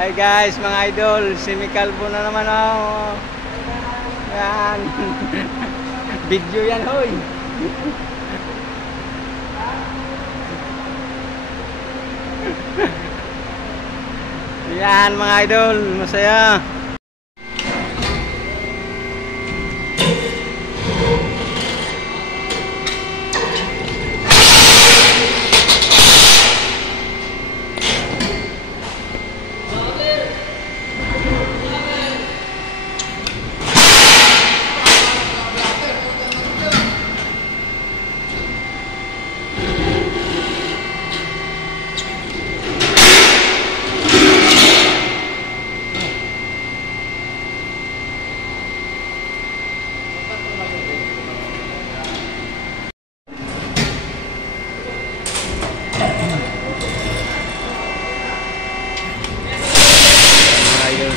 Hi guys, mga idol, si Mikalbo na naman oh. Yan. Video yan hoy. Yan mga idol, masaya.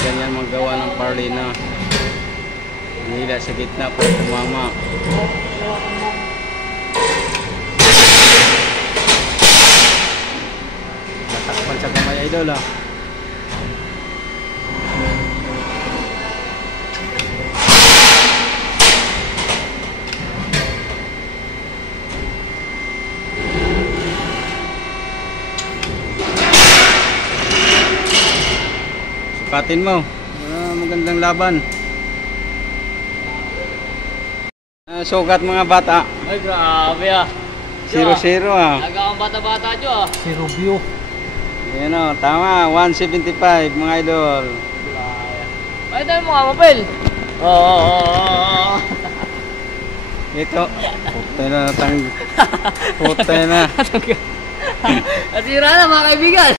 Ganyan magawa ng parlina. Nila sa gitna po tumama. Natakpan sa kamay idol ah. Sukatin mo. Magandang laban. Sukat mga bata. Ay grabe ah. 0-0 ah. Nagawang bata-bata dyo ah. 0 view. Yan o, tama. 175 mga idol. Ay tayo mga mapel. Oo. Ito. Putay na natang. Putay na. Nasira na mga kaibigan.